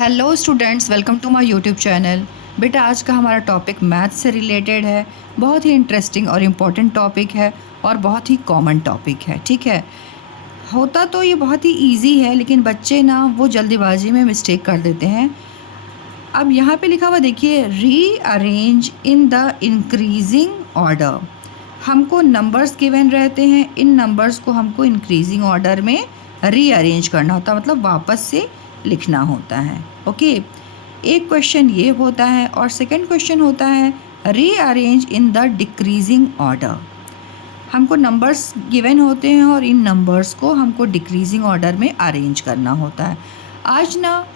Hello students, welcome to my YouTube channel. बेटा आज का हमारा टॉपिक मैथ से रिलेटेड है। बहुत ही इंटरेस्टिंग और इम्पॉर्टेंट टॉपिक है और बहुत ही कॉमन टॉपिक है। ठीक है, होता तो ये बहुत ही इजी है, लेकिन बच्चे ना वो जल्दीबाजी में मिस्टेक कर देते हैं। अब यहाँ पे लिखा हुआ देखिए, rearrange in the increasing order. हमको नंबर्स गिवन रहते हैं, इन नंबर्स को हमको इंक्रीजिंग ऑर्डर में रीअरेंज करना होता है, मतलब वापस से लिखना होता है। ओके, एक क्वेश्चन ये होता है और सेकंड क्वेश्चन होता है rearrange in the decreasing order. हमको नंबर्स गिवन होते हैं और इन नंबर्स को हमको डिक्रीजिंग ऑर्डर में अरेंज करना होता है। आज ना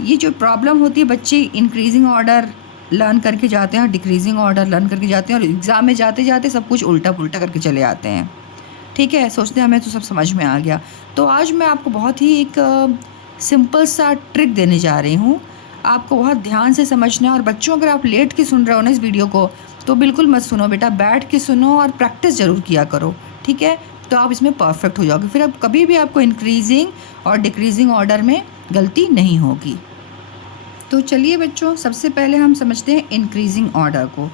ये जो प्रॉब्लम होती है, बच्चे इंक्रीजिंग ऑर्डर लर्न करके जाते हैं और डिक्रीजिंग ऑर्डर लर्न करके जाते हैं और एग्ज़ाम में जाते जाते सब कुछ उल्टा पुल्टा करके चले आते हैं। ठीक है, सोचते हैं हमें तो सब समझ में आ गया। तो आज मैं आपको बहुत ही एक सिंपल सा ट्रिक देने जा रही हूँ। आपको बहुत ध्यान से समझना है। और बच्चों, अगर आप लेट के सुन रहे हो ना इस वीडियो को, तो बिल्कुल मत सुनो बेटा, बैठ के सुनो और प्रैक्टिस ज़रूर किया करो। ठीक है, तो आप इसमें परफेक्ट हो जाओगे। फिर अब कभी भी आपको इंक्रीजिंग और डिक्रीजिंग ऑर्डर में गलती नहीं होगी। तो चलिए बच्चों, सबसे पहले हम समझते हैं इंक्रीजिंग ऑर्डर को।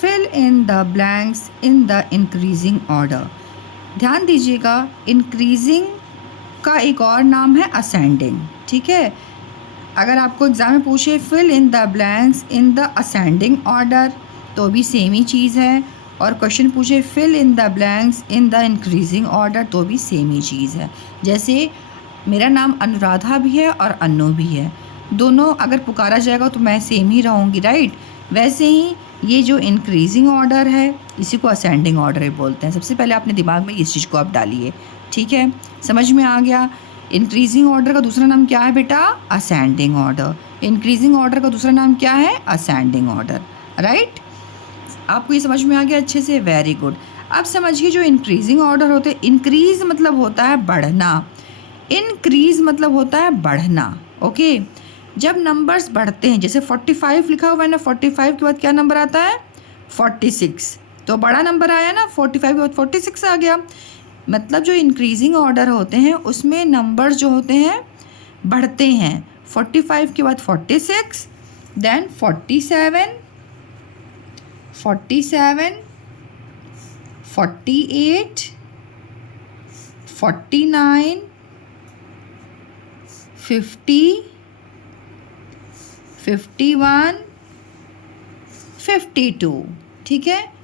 Fill in the blanks in the increasing order. ध्यान दीजिएगा, इंक्रीजिंग का एक और नाम है असेंडिंग। ठीक है, अगर आपको एग्ज़ाम में पूछे fill in the blanks in the ascending order, तो भी सेम ही चीज़ है। और क्वेश्चन पूछे fill in the blanks in the increasing order, तो भी सेम ही चीज़ है। जैसे मेरा नाम अनुराधा भी है और अन्नू भी है, दोनों अगर पुकारा जाएगा तो मैं सेम ही रहूँगी, राइट। वैसे ही ये जो इंक्रीजिंग ऑर्डर है, इसी को असेंडिंग ऑर्डर ही बोलते हैं। सबसे पहले अपने दिमाग में इस चीज़ को आप डालिए। ठीक है, समझ में आ गया। इंक्रीजिंग ऑर्डर का दूसरा नाम क्या है बेटा? Ascending order. इंक्रीजिंग ऑर्डर का दूसरा नाम क्या है? Ascending order, right. आपको ये समझ में आ गया अच्छे से? Very good. अब समझिए, जो इंक्रीजिंग ऑर्डर होते हैं, इंक्रीज मतलब होता है बढ़ना, इंक्रीज मतलब होता है बढ़ना। ओके, जब नंबर्स बढ़ते हैं, जैसे 45 लिखा हुआ है ना, 45 के बाद क्या नंबर आता है? 46। तो बड़ा नंबर आया ना, 45 के बाद 46 आ गया। मतलब जो इंक्रीजिंग ऑर्डर होते हैं उसमें नंबर्स जो होते हैं बढ़ते हैं। 45 के बाद 46, देन 47, 48, 49, 50, 51, 52। ठीक है,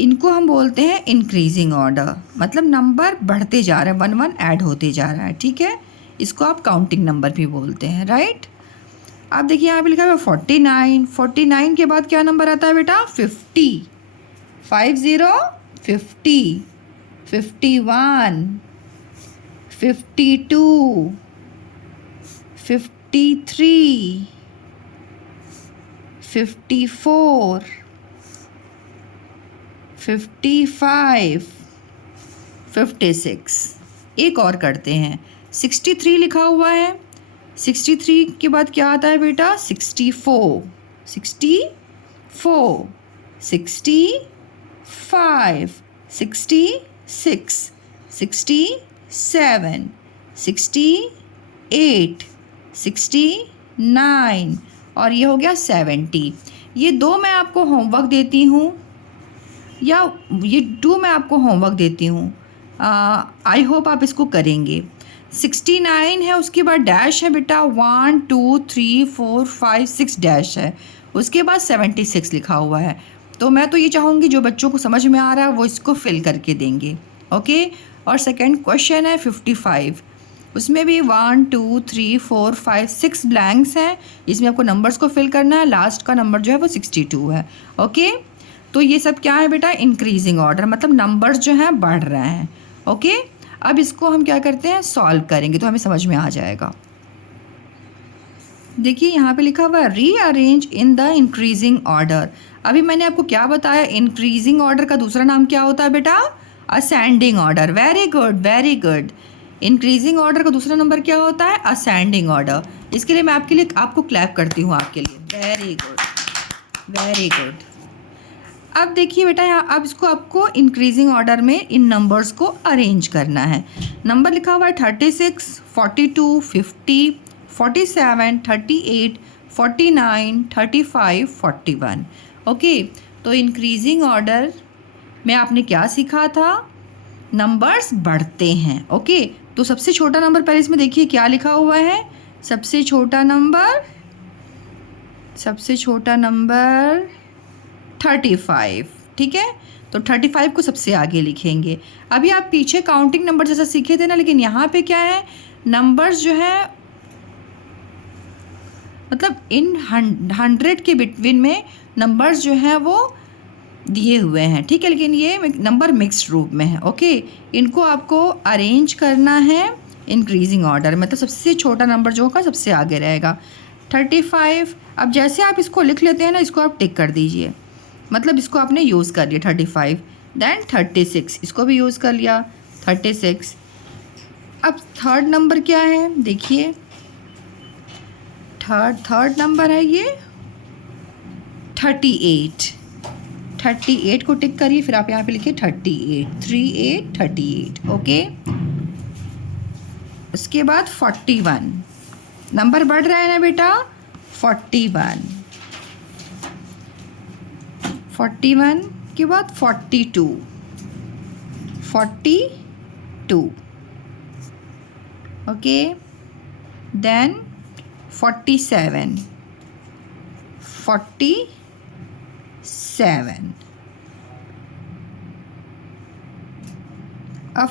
इनको हम बोलते हैं इंक्रीजिंग ऑर्डर, मतलब नंबर बढ़ते जा रहे हैं, 1 1 ऐड होते जा रहा है। ठीक है, इसको आप काउंटिंग नंबर भी बोलते हैं, राइट। अब देखिए यहाँ पे लिखा है 49। 49 के बाद क्या नंबर आता है बेटा? 50, 50, 50, 51, 52, 53, 54, 55, 56। एक और करते हैं, 63 लिखा हुआ है। 63 के बाद क्या आता है बेटा? 64, 64, 65, 66, 67, 68, 69 और ये हो गया 70। ये दो मैं आपको होमवर्क देती हूँ, या ये 2 मैं आपको होमवर्क देती हूँ। आई होप आप इसको करेंगे। 69 है, उसके बाद डैश है बेटा, 1 2 3 4 5 6 डैश है, उसके बाद 76 लिखा हुआ है। तो मैं तो ये चाहूँगी जो बच्चों को समझ में आ रहा है वो इसको फिल करके देंगे। ओके, और सेकंड क्वेश्चन है 55, उसमें भी 1 2 3 4 5 6 ब्लैंक्स हैं, इसमें आपको नंबर्स को फिल करना है। लास्ट का नंबर जो है वो 62 है। ओके, तो ये सब क्या है बेटा? इंक्रीजिंग ऑर्डर, मतलब नंबर्स जो हैं बढ़ रहे हैं। ओके, अब इसको हम क्या करते हैं? सॉल्व करेंगे तो हमें समझ में आ जाएगा। देखिए यहाँ पे लिखा हुआ है rearrange in the increasing order. अभी मैंने आपको क्या बताया? इंक्रीजिंग ऑर्डर का दूसरा नाम क्या होता है बेटा? Ascending order. Very good, very good. Increasing order का दूसरा नंबर क्या होता है? Ascending order. इसके लिए मैं आपको क्लैप करती हूँ आपके लिए। Very good, very good. अब देखिए बेटा, यहाँ अब इसको आपको इंक्रीजिंग ऑर्डर में इन नंबर्स को अरेंज करना है। नंबर लिखा हुआ है 36, 42, 50, 47, 38, 49, 35, 41। ओके, तो इंक्रीजिंग ऑर्डर में आपने क्या सीखा था? नंबर्स बढ़ते हैं। ओके, तो सबसे छोटा नंबर पहले इसमें देखिए क्या लिखा हुआ है। सबसे छोटा नंबर 35, ठीक है। तो 35 को सबसे आगे लिखेंगे। अभी आप पीछे काउंटिंग नंबर जैसा सीखे थे ना, लेकिन यहाँ पे क्या है, नंबर्स जो है मतलब इन 100 के बिटवीन में नंबर्स जो हैं वो दिए हुए हैं, ठीक है, लेकिन ये नंबर मिक्स्ड रूप में है। ओके, इनको आपको अरेंज करना है इंक्रीजिंग ऑर्डर, मतलब सबसे छोटा नंबर जो होगा सबसे आगे रहेगा। 35, अब जैसे आप इसको लिख लेते हैं ना, इसको आप टिक कर दीजिए, मतलब इसको आपने यूज़ कर लिया 35। देन 36, इसको भी यूज़ कर लिया 36। अब थर्ड नंबर क्या है, देखिए थर्ड नंबर है ये 38। 38 को टिक करिए, फिर आप यहाँ पे लिखिए 38। ओके, उसके बाद 41 नंबर बढ़ रहा है ना बेटा, 41 के बाद 42। Okay, then 47। अब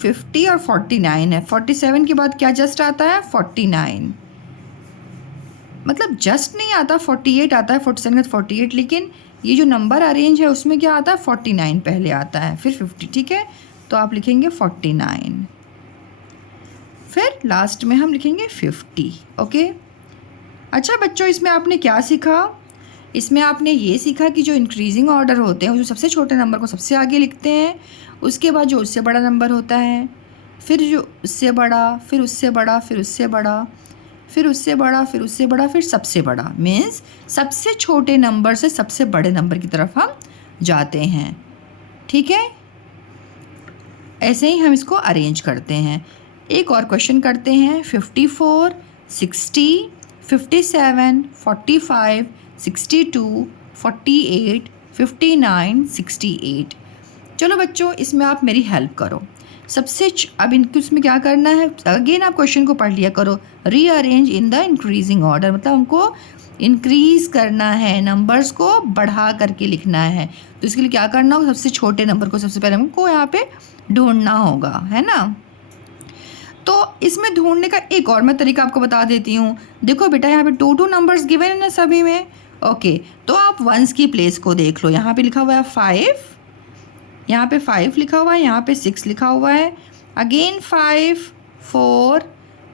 50 और 49 है। 47 के बाद क्या जस्ट आता है, 49, मतलब जस्ट नहीं आता, 48 आता है, 47 के बाद 48, लेकिन ये जो नंबर अरेंज है उसमें क्या आता है, 49 पहले आता है, फिर 50, ठीक है। तो आप लिखेंगे 49, फिर लास्ट में हम लिखेंगे 50। ओके, अच्छा बच्चों, इसमें आपने क्या सीखा? इसमें आपने ये सीखा कि जो इंक्रीजिंग ऑर्डर होते हैं, जो सबसे छोटे नंबर को सबसे आगे लिखते हैं, उसके बाद जो उससे बड़ा नंबर होता है, फिर जो उससे बड़ा, फिर उससे बड़ा, फिर उससे बड़ा, फिर उससे बड़ा, फिर उससे बड़ा, फिर सबसे बड़ा, मीन्स सबसे छोटे नंबर से सबसे बड़े नंबर की तरफ हम जाते हैं, ठीक है। ऐसे ही हम इसको अरेंज करते हैं। एक और क्वेश्चन करते हैं। 54, 60, 57, 45, 62, 48, 59, 68। चलो बच्चों, इसमें आप मेरी हेल्प करो। अब इनको इसमें क्या करना है, अगेन आप क्वेश्चन को पढ़ लिया करो। Rearrange in the increasing order, मतलब हमको इंक्रीज़ करना है, नंबर्स को बढ़ा करके लिखना है। तो इसके लिए क्या करना होगा, सबसे छोटे नंबर को सबसे पहले हमको यहाँ पे ढूंढना होगा, है ना। तो इसमें ढूंढने का एक और मैं तरीका आपको बता देती हूँ। देखो बेटा, यहाँ पे 2 नंबर्स गिवन है ना सभी में। ओके, तो आप वंस की प्लेस को देख लो। यहाँ पे लिखा हुआ है 5, यहाँ पे 5 लिखा हुआ है, यहाँ पे 6 लिखा हुआ है, अगेन 5, 4,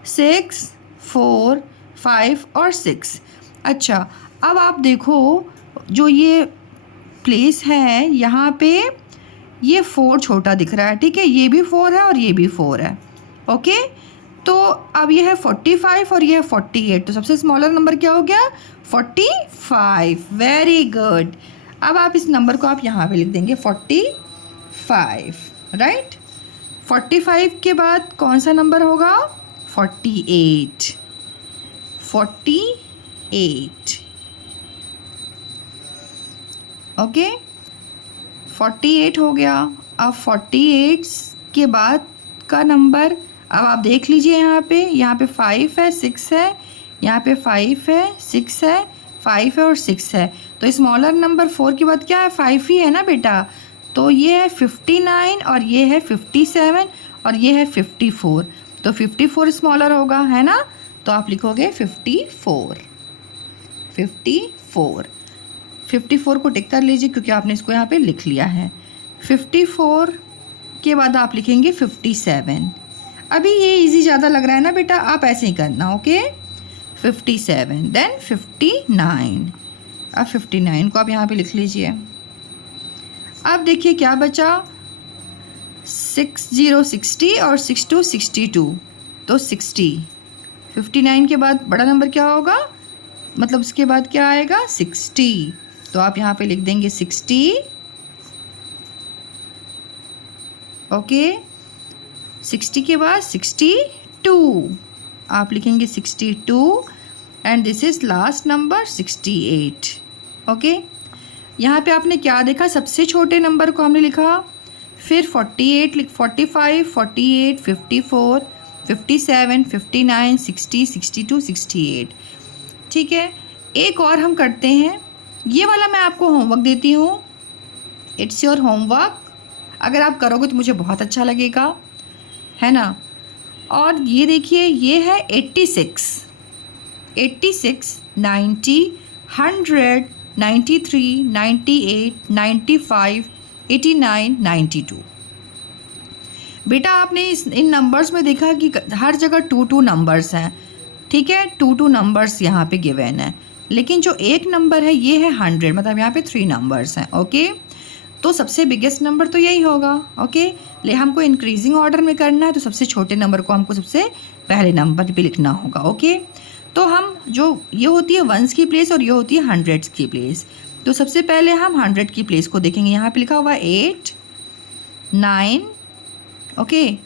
6, 4, 5 और 6। अच्छा, अब आप देखो जो ये प्लेस है, यहाँ पे ये 4 छोटा दिख रहा है, ठीक है, ये भी 4 है और ये भी 4 है। ओके, तो अब ये है 45 और ये है 48, तो सबसे स्मॉलर नंबर क्या हो गया, 45। Very good. अब आप इस नंबर को आप यहाँ पे लिख देंगे 45, राइट। 45 के बाद कौन सा नंबर होगा, 48। ओके, 48 हो गया। अब 48 के बाद का नंबर अब आप देख लीजिए, यहाँ पे 5 है, 6 है, यहाँ पे 5 है, 6 है, 5 है और 6 है। तो स्मॉलर नंबर 4 के बाद क्या है, 5 ही है ना बेटा। तो ये है 59 और ये है 57 और ये है 54। तो 54 स्मॉलर होगा, है ना। तो आप लिखोगे 54। 54 को टिक कर लीजिए क्योंकि आपने इसको यहाँ पे लिख लिया है। 54 के बाद आप लिखेंगे 57। अभी ये इजी ज़्यादा लग रहा है ना बेटा, आप ऐसे ही करना। Okay, 57, then 59। अब 59 को आप यहाँ पे लिख लीजिए। अब देखिए क्या बचा, 60, 60 और 62, 62, तो 60। 59 के बाद बड़ा नंबर क्या होगा, मतलब उसके बाद क्या आएगा, 60। तो आप यहाँ पे लिख देंगे 60। ओके, 60 के बाद 62। आप लिखेंगे 62 and this is last number 68। Okay, यहाँ पे आपने क्या देखा, सबसे छोटे नंबर को हमने लिखा, फिर 48 45 48 54 57 59 60 62 68। ठीक है, एक और हम करते हैं, ये वाला मैं आपको होमवर्क देती हूँ, इट्स योर होमवर्क। अगर आप करोगे तो मुझे बहुत अच्छा लगेगा, है ना। और ये देखिए, ये है 86 90 100 93 98 95 89 92। बेटा आपने इन नंबर्स में देखा कि हर जगह 2 नंबर्स हैं, ठीक है, 2 नंबर्स यहाँ पे गिवन है, लेकिन जो एक नंबर है ये है 100, मतलब यहाँ पे 3 नंबर्स हैं। ओके, तो सबसे बिगेस्ट नंबर तो यही होगा। ओके, ले हमको इंक्रीजिंग ऑर्डर में करना है, तो सबसे छोटे नंबर को हमको सबसे पहले नंबर पे लिखना होगा। ओके, तो हम जो ये होती है वंस की प्लेस और ये होती है हंड्रेड्स की प्लेस, तो सबसे पहले हम 100 की प्लेस को देखेंगे। यहाँ पे लिखा हुआ 8 9, ओके,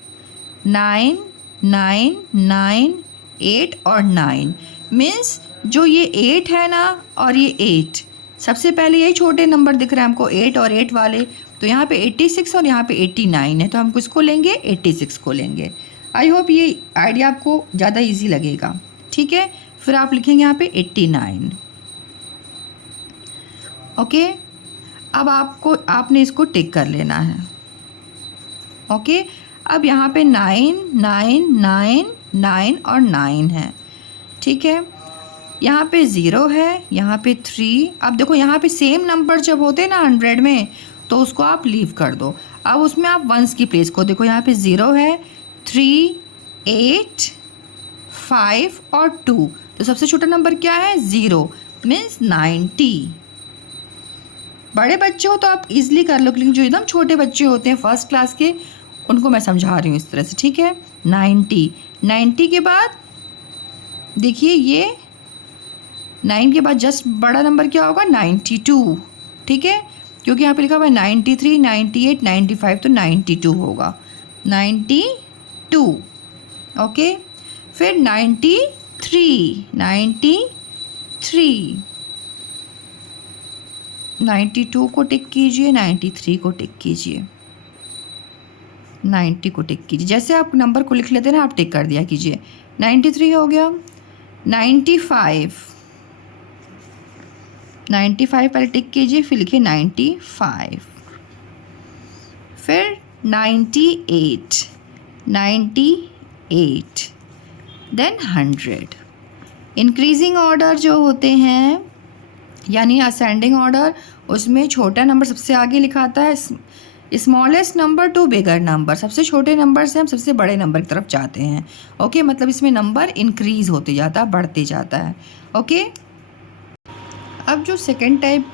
9 9 9 8 और 9 मीन्स जो ये 8 है ना और ये 8, सबसे पहले यही छोटे नंबर दिख रहे हैं हमको 8 और 8 वाले, तो यहाँ पे 86 और यहाँ पे 89 है, तो हम किसको लेंगे, 86 को लेंगे। आई होप ये आइडिया आपको ज़्यादा इजी लगेगा। ठीक है, फिर आप लिखेंगे यहाँ पे 89। ओके, अब आपने इसको टिक कर लेना है। ओके, अब यहाँ पे 9 9 9 9 और 9 है। ठीक है, यहाँ पे 0 है, यहाँ पे 3। अब देखो यहाँ पे सेम नंबर जब होते हैं ना 100 में, तो उसको आप लीव कर दो। अब उसमें आप वंस की प्लेस को देखो, यहाँ पे 0 है, 3 8 5 और 2, तो सबसे छोटा नंबर क्या है, 0 मीन्स 90। बड़े बच्चे हो तो आप इजीली कर लो, लेकिन जो एकदम छोटे बच्चे होते हैं फर्स्ट क्लास के, उनको मैं समझा रही हूँ इस तरह से। ठीक है, 90 के बाद देखिए ये 9 के बाद जस्ट बड़ा नंबर क्या होगा, 92। ठीक है, क्योंकि यहाँ पे लिखा हुआ है 93 98 95, तो 92 होगा, 92। ओके, फिर 93 92 को टिक कीजिए, 93 को टिक कीजिए, 90 को टिक कीजिए। जैसे आप नंबर को लिख लेते हैं ना, आप टिक कर दिया कीजिए। 93 हो गया। 95 पहले टिक कीजिए, फिर लिखिए 95, फिर 98 देन 100। इंक्रीजिंग ऑर्डर जो होते हैं यानी असेंडिंग ऑर्डर, उसमें छोटा नंबर सबसे आगे लिखा आता है, smallest number two bigger number, सबसे छोटे नंबर से हम सबसे बड़े नंबर की तरफ जाते हैं। ओके, मतलब इसमें नंबर इंक्रीज होते जाता है, बढ़ते जाता है। ओके, अब जो सेकेंड टाइप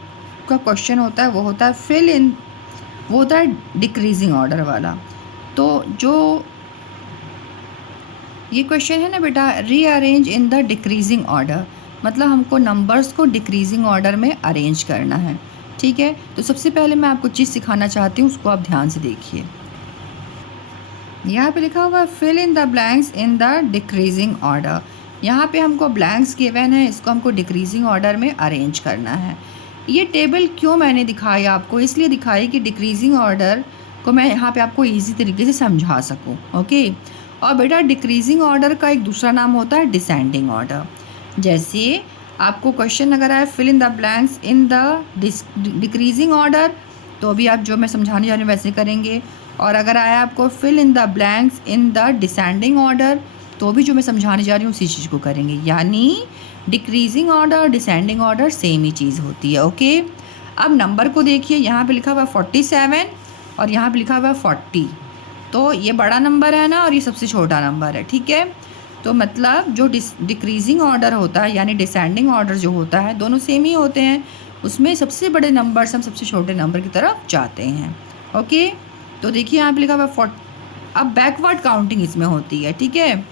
का क्वेश्चन होता है वो होता है फिल इन, वो होता है डिक्रीजिंग ऑर्डर वाला। तो जो ये क्वेश्चन है ना बेटा, rearrange in the decreasing order, मतलब हमको नंबर्स को डिक्रीजिंग ऑर्डर में अरेंज करना है। ठीक है, तो सबसे पहले मैं आपको चीज़ सिखाना चाहती हूँ, उसको आप ध्यान से देखिए। यहाँ पे लिखा हुआ है fill in the blanks in the decreasing order. यहाँ पे हमको ब्लैंक्स गिवन है, इसको हमको डिक्रीजिंग ऑर्डर में अरेंज करना है। ये टेबल क्यों मैंने दिखाई आपको, इसलिए दिखाई कि डिक्रीजिंग ऑर्डर को मैं यहाँ पे आपको ईजी तरीके से समझा सकूँ। ओके, और बेटा डिक्रीजिंग ऑर्डर का एक दूसरा नाम होता है डिसेंडिंग ऑर्डर। जैसे आपको क्वेश्चन अगर आए fill in the blanks in the decreasing order, तो अभी आप जो मैं समझाने जा रही हूँ वैसे करेंगे। और अगर आया आपको fill in the blanks in the descending order, तो भी जो मैं समझाने जा रही हूँ उसी चीज़ को करेंगे। यानी decreasing order descending order same ही चीज़ होती है। ओके, अब नंबर को देखिए, यहाँ पे लिखा हुआ 47 और यहाँ पे लिखा हुआ 40, तो ये बड़ा नंबर है ना और ये सबसे छोटा नंबर है। ठीक है, तो मतलब जो डिक्रीजिंग ऑर्डर होता है यानी डिसेंडिंग ऑर्डर जो होता है, दोनों सेम ही होते हैं। उसमें सबसे बड़े नंबर से हम सबसे छोटे नंबर की तरफ जाते हैं। ओके, तो देखिए यहाँ पे लिखा हुआ 40, अब बैकवर्ड काउंटिंग इसमें होती है। ठीक है,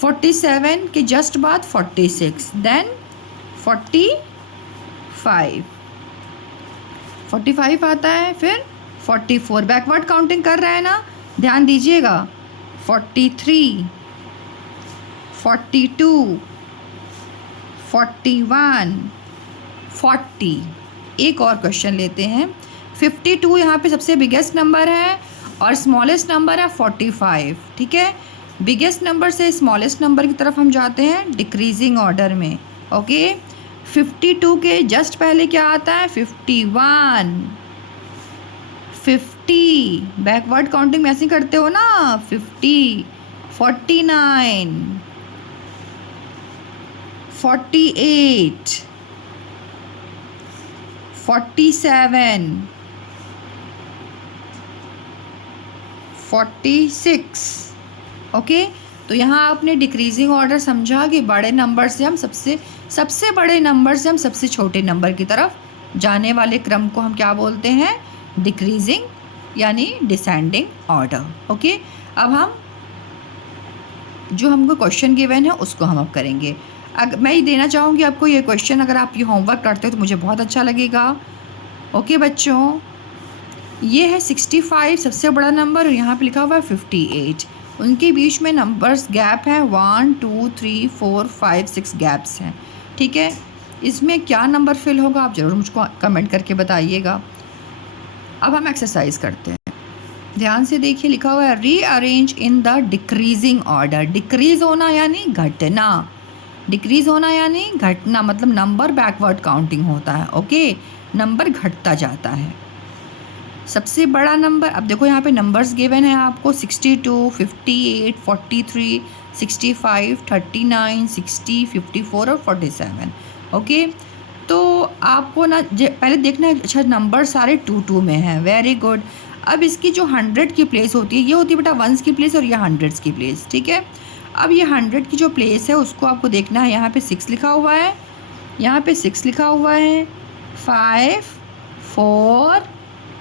47 के जस्ट बाद 46, देन 45 आता है, फिर 44। बैकवर्ड काउंटिंग कर रहे हैं ना, ध्यान दीजिएगा। 43, 42, 41, 40। एक और क्वेश्चन लेते हैं। 52 यहाँ पे सबसे बिगेस्ट नंबर है और स्मॉलेस्ट नंबर है 45। ठीक है, बिगेस्ट नंबर से स्मॉलेस्ट नंबर की तरफ हम जाते हैं डिक्रीजिंग ऑर्डर में। ओके, 52 के जस्ट पहले क्या आता है? 51, 50। बैकवर्ड काउंटिंग में ऐसे करते हो ना, 50, 49, 48, 47, 46। ओके, तो यहाँ आपने डिक्रीजिंग ऑर्डर समझा कि बड़े नंबर से हम सबसे बड़े नंबर से हम सबसे छोटे नंबर की तरफ जाने वाले क्रम को हम क्या बोलते हैं? डिक्रीजिंग यानी डिसेंडिंग ऑर्डर। ओके, अब हम जो हमको क्वेश्चन गिवन है उसको हम अब करेंगे। मैं ये देना चाहूँगी आपको ये क्वेश्चन, अगर आप ये होमवर्क करते हो तो मुझे बहुत अच्छा लगेगा। ओके बच्चों, ये है 65 सबसे बड़ा नंबर और यहाँ पे लिखा हुआ है 58। उनके बीच में नंबर्स गैप है 1, 2, 3, 4, 5, 6 गैप्स हैं। ठीक है, इसमें क्या नंबर फिल होगा आप ज़रूर मुझको कमेंट करके बताइएगा। अब हम एक्सरसाइज करते हैं, ध्यान से देखिए। लिखा हुआ है rearrange in the decreasing order. Decrease होना यानी घटना, डिक्रीज होना यानी घटना, मतलब नंबर बैकवर्ड काउंटिंग होता है। ओके, नंबर घटता जाता है। सबसे बड़ा नंबर, अब देखो यहाँ पे नंबर्स गिवन है आपको 62, 58, 43, 65, 39, 60, 54 और 47। ओके, तो आपको ना पहले देखना है, अच्छा नंबर सारे 2 में हैं, वेरी गुड। अब इसकी जो 100 की प्लेस होती है, ये होती है बेटा 1s की प्लेस और ये 100s की प्लेस। ठीक है, अब ये 100 की जो प्लेस है उसको आपको देखना है। यहाँ पे 6 लिखा हुआ है, यहाँ पे 6 लिखा हुआ है, 5, 4,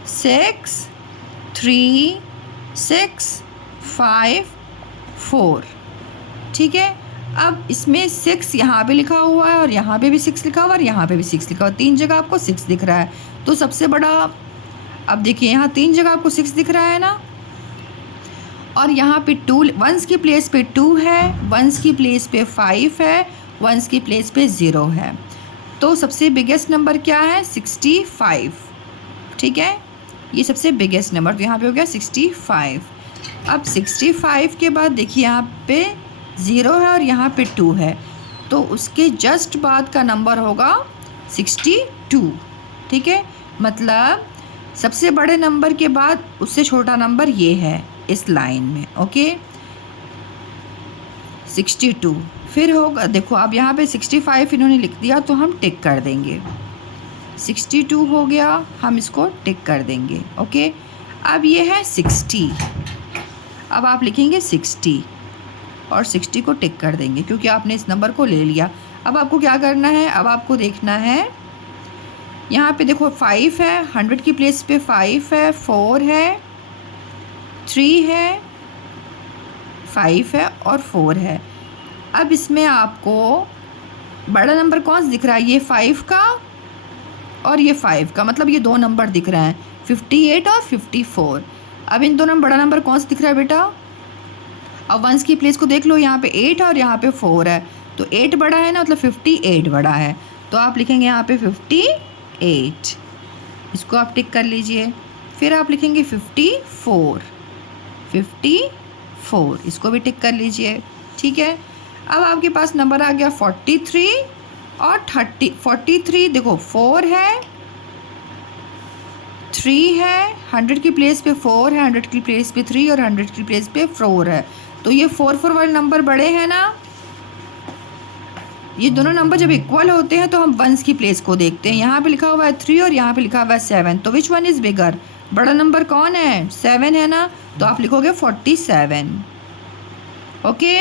6, 3, 6, 5, 4। ठीक है, अब इसमें 6 यहाँ पे लिखा हुआ है और यहाँ पे भी 6 लिखा हुआ है और यहाँ पे भी 6 लिखा हुआ है। 3 जगह आपको 6 दिख रहा है, तो सबसे बड़ा, अब देखिए यहाँ 3 जगह आपको 6 दिख रहा है ना, और यहाँ पे 2 1s की प्लेस पे 2 है, 1s की प्लेस पे 5 है, 1s की प्लेस पे 0 है। तो सबसे बिगेस्ट नंबर क्या है? 65। ठीक है, ये सबसे बिगेस्ट नंबर, तो यहाँ पे हो गया 65। अब 65 के बाद देखिए यहाँ पे 0 है और यहाँ पे 2 है, तो उसके जस्ट बाद का नंबर होगा 62। ठीक है, मतलब सबसे बड़े नंबर के बाद उससे छोटा नंबर ये है इस लाइन में। ओके, 62 फिर होगा, देखो अब यहाँ पे 65 इन्होंने लिख दिया तो हम टिक कर देंगे। 62 हो गया, हम इसको टिक कर देंगे। ओके, अब ये है 60, अब आप लिखेंगे 60 और 60 को टिक कर देंगे क्योंकि आपने इस नंबर को ले लिया। अब आपको क्या करना है? अब आपको देखना है, यहाँ पे देखो 5 है, 100 की प्लेस पे 5 है, 4 है, 3 है, 5 है और 4 है। अब इसमें आपको बड़ा नंबर कौन सा दिख रहा है? ये 5 का और ये 5 का, मतलब ये 2 नंबर दिख रहे हैं, 58 और 54। अब इन दोनों में बड़ा नंबर कौन सा दिख रहा है बेटा? अब 1s की प्लेस को देख लो, यहाँ पे 8 है और यहाँ पे 4 है, तो 8 बड़ा है ना, मतलब 58 बड़ा है, तो आप लिखेंगे यहाँ पे 58, इसको आप टिक कर लीजिए। फिर आप लिखेंगे 54, 54, इसको भी टिक कर लीजिए। ठीक है, अब आपके पास नंबर आ गया 43 और 30। 43 देखो 4 है, 3 है, 100 की प्लेस पे 4 है, 100 की प्लेस पे 3 और 100 की प्लेस पे 4 है, तो ये 4 वाले नंबर बड़े हैं ना। ये दोनों नंबर जब इक्वल होते हैं तो हम 1s की प्लेस को देखते हैं। यहाँ पे लिखा हुआ है 3 और यहाँ पे लिखा हुआ है 7, तो विच वन इज़ बिगर? बड़ा नंबर कौन है? 7 है ना, तो आप लिखोगे 47। ओके,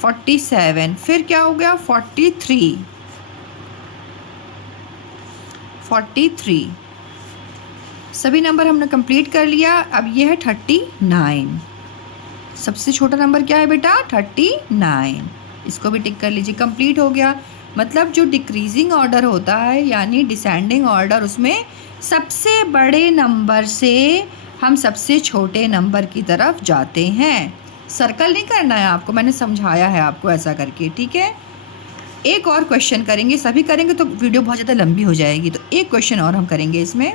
47। फिर क्या हो गया? 43, 43। सभी नंबर हमने कंप्लीट कर लिया। अब ये है 39, सबसे छोटा नंबर क्या है बेटा? 39, इसको भी टिक कर लीजिए, कंप्लीट हो गया। मतलब जो डिक्रीजिंग ऑर्डर होता है यानी डिसेंडिंग ऑर्डर, उसमें सबसे बड़े नंबर से हम सबसे छोटे नंबर की तरफ जाते हैं। सर्कल नहीं करना है आपको, मैंने समझाया है आपको ऐसा करके, ठीक है। एक और क्वेश्चन करेंगे, सभी करेंगे तो वीडियो बहुत ज़्यादा लंबी हो जाएगी, तो एक क्वेश्चन और हम करेंगे इसमें।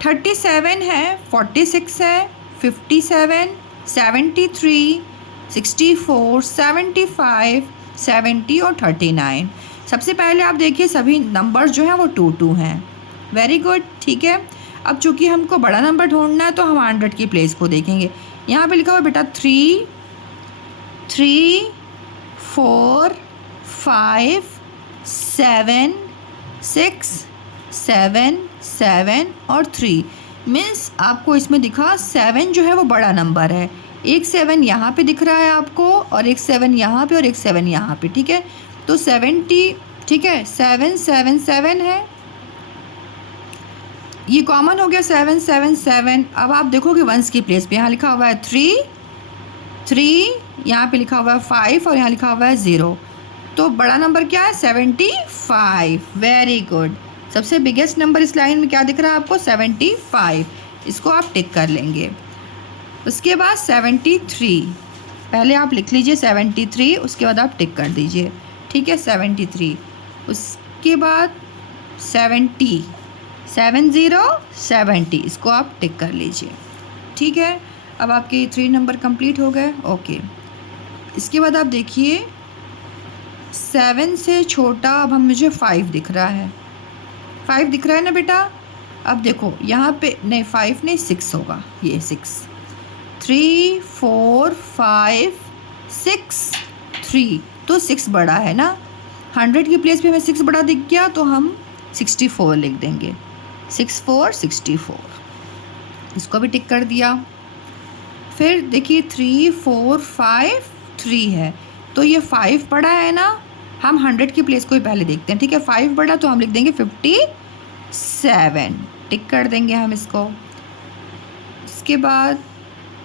37 है, 46 है, 57, 73, 64, 75, 70 और 39। सबसे पहले आप देखिए सभी नंबर्स जो हैं वो 2 हैं। वेरी गुड, ठीक है। अब चूँकि हमको बड़ा नंबर ढूंढना है तो हम 100 की प्लेस को देखेंगे। यहाँ पे लिखा हुआ बेटा 3, 3, 4, 5, 7, 6, 7, 7 और 3। मीन्स आपको इसमें दिखा 7 जो है वो बड़ा नंबर है। एक 7 यहाँ पे दिख रहा है आपको और एक 7 यहाँ पे और एक 7 यहाँ पे, ठीक है। तो 70, ठीक है, 7, 7, 7 है, ये कॉमन हो गया 7, 7, 7। अब आप देखोगे वंस की प्लेस पे यहाँ लिखा हुआ है 3, 3, यहाँ पे लिखा हुआ है 5 और यहाँ लिखा हुआ है 0। तो बड़ा नंबर क्या है? 75। Very good. सबसे बिगेस्ट नंबर इस लाइन में क्या दिख रहा है आपको? 75। इसको आप टिक कर लेंगे। उसके बाद 73, पहले आप लिख लीजिए 73, उसके बाद आप टिक कर दीजिए, ठीक है, 73। उसके बाद 70, 70, इसको आप टिक कर लीजिए, ठीक है। अब आपके 3 नंबर कंप्लीट हो गए, ओके। इसके बाद आप देखिए 7 से छोटा अब हम मुझे 5 दिख रहा है, 5 दिख रहा है ना बेटा। अब देखो यहाँ पे नहीं 5 नहीं 6 होगा, ये 6, 3, 4, 5, 6, 3, तो 6 बड़ा है ना। 100 की प्लेस पे हमें 6 बड़ा दिख गया तो हम 64 लिख देंगे, 6, 4, 64। इसको भी टिक कर दिया। फिर देखिए 3, 4, 5, 3 है, तो ये 5 बड़ा है ना। हम 100 की प्लेस को ही पहले देखते हैं, ठीक है। 5 बड़ा तो हम लिख देंगे 57, टिक कर देंगे हम इसको। इसके बाद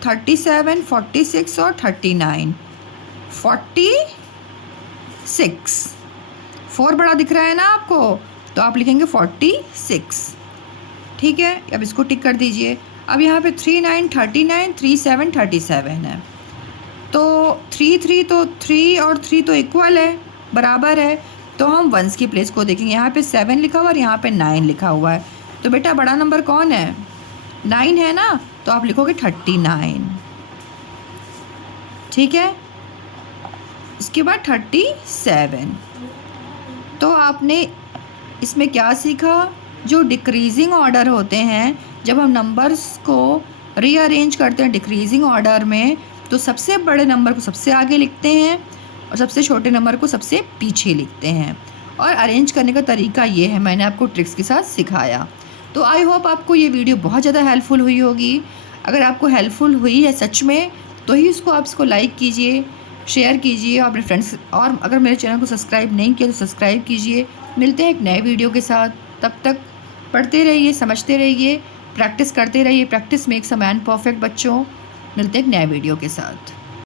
37, 46 और 39, 46, 4 बड़ा दिख रहा है ना आपको, तो आप लिखेंगे 46, ठीक है। अब इसको टिक कर दीजिए। अब यहाँ पे 39, 39, 37, 37 है, तो 3, 3, तो 3 और 3 तो इक्वल है, बराबर है, तो हम वंस की प्लेस को देखेंगे। यहाँ पे 7 लिखा हुआ और यहाँ पे 9 लिखा हुआ है, तो बेटा बड़ा नंबर कौन है? 9 है ना, तो आप लिखोगे 39, ठीक है। इसके बाद 37। तो आपने इसमें क्या सीखा? जो डिक्रीजिंग ऑर्डर होते हैं, जब हम नंबर्स को रीअरेंज करते हैं डिक्रीजिंग ऑर्डर में, तो सबसे बड़े नंबर को सबसे आगे लिखते हैं और सबसे छोटे नंबर को सबसे पीछे लिखते हैं। और अरेंज करने का तरीका ये है, मैंने आपको ट्रिक्स के साथ सिखाया। तो आई होप आपको ये वीडियो बहुत ज़्यादा हेल्पफुल हुई होगी। अगर आपको हेल्पफुल हुई है सच में, तो ही आप इसको लाइक कीजिए, शेयर कीजिए और अपने फ्रेंड्स, और अगर मेरे चैनल को सब्सक्राइब नहीं किया तो सब्सक्राइब कीजिए। मिलते हैं एक नए वीडियो के साथ, तब तक पढ़ते रहिए, समझते रहिए, प्रैक्टिस करते रहिए। Practice makes a man perfect बच्चों। मिलते हैं एक नए वीडियो के साथ।